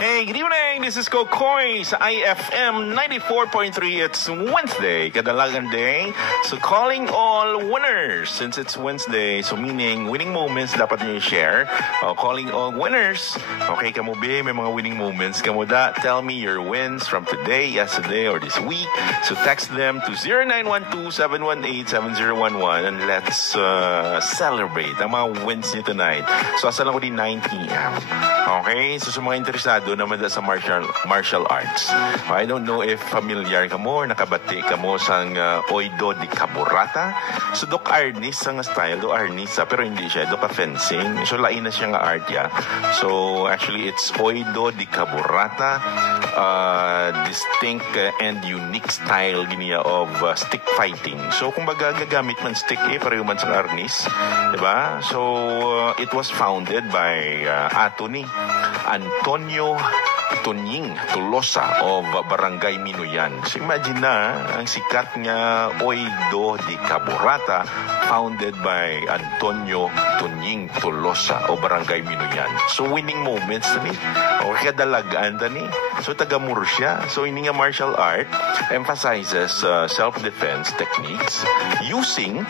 Hey, good evening. This is Kokoy sa IFM 94.3. It's Wednesday, Kadalagan Day. So calling all winners since it's Wednesday. So meaning winning moments dapat niyo i-share. Calling all winners. Okay, kamo ba? May mga winning moments. Kamo da, tell me your wins from today, yesterday, or this week. So text them to 0912-718-7011 and let's celebrate ang mga wins niyo tonight. So asa lang ko din 9 p.m. Okay, so sa mga interesado naman sa martial arts. I don't know if familiar ka mo or nakabati ka mo sa Oido de Caburata. So Doc Arnis ang style, Do Arnis, pero hindi siya, Doc fencing. So lain na siya nga art ya. So actually it's Oido de Caburata, distinct and unique style giniya of stick fighting. So kumbaga gagamit man stick pareho man sa arnis, di ba? So it was founded by Antonio Tonying Tolosa of Barangay Minuyan. So imagine na, ang sikat nga Oido de Caburata founded by Antonio Tonying Tolosa of Barangay Minuyan. So winning moments tani, o kadalagaan tani. So taga Murcia. So ini nga martial art emphasizes self-defense techniques using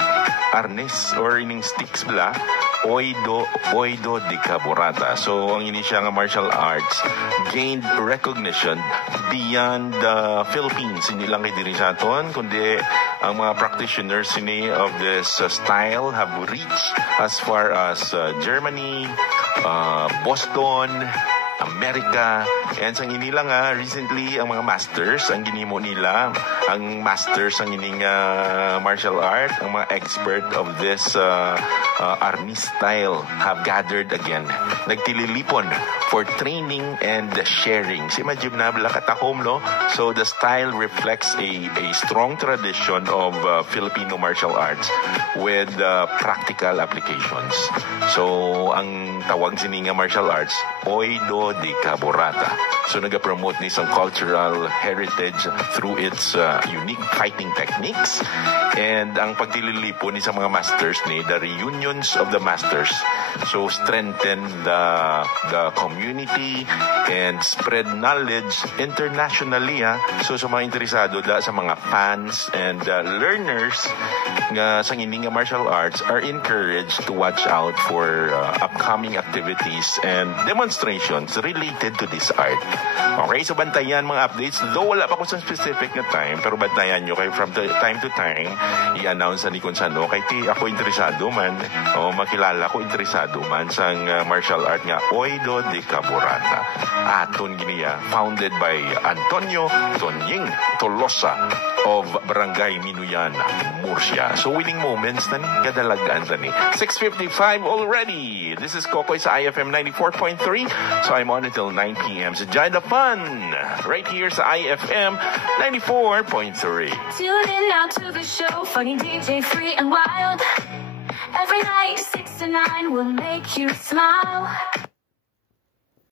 arnis or ining sticks bla. Oido de Caburata. So ang ini siya nga martial arts gained recognition beyond the Philippines. Hindi lang kay diri sa aton, kundi ang mga practitioners ini of this style have reached as far as Germany, Boston, America, and sang inila nga recently ang mga masters ang ginimo nila, ang masters ang ining martial art, ang mga expert of this arnis style have gathered again, nagtililipon for training and sharing. Si imagine na blakatakom, no? So the style reflects a strong tradition of Filipino martial arts with practical applications. So ang tawag sininga martial arts Oido de Caburata. So nag-promote ni isang cultural heritage through its unique fighting techniques, and ang pagtililipon ni sa mga masters ni the reunions of the masters, so strengthen the community and spread knowledge internationally. So sa mga interesado sa mga fans and learners nga sa ining martial arts are encouraged to watch out for upcoming activities and demonstrations related to this art. Okay, so bantayan mga updates. Though wala pa ko sa specific na time, pero bantayan nyo kayo from time to time. I-announce ni kung saan, okay, ako interesado man, o makilala ko interesado man sa martial art nga Oido de Caburata. Aton giniya, founded by Antonio Tonying Tolosa of Barangay Minuyan, Murcia. So winning moments na ni, kadalagaan na ni. 6:55 already. This is Kokoy sa IFM 94.3. So I'm on until 9 p.m. So join the fun right here sa IFM 94.3. Tune in now to the show, funny DJ, free and wild. Every night 6 to 9 will make you smile.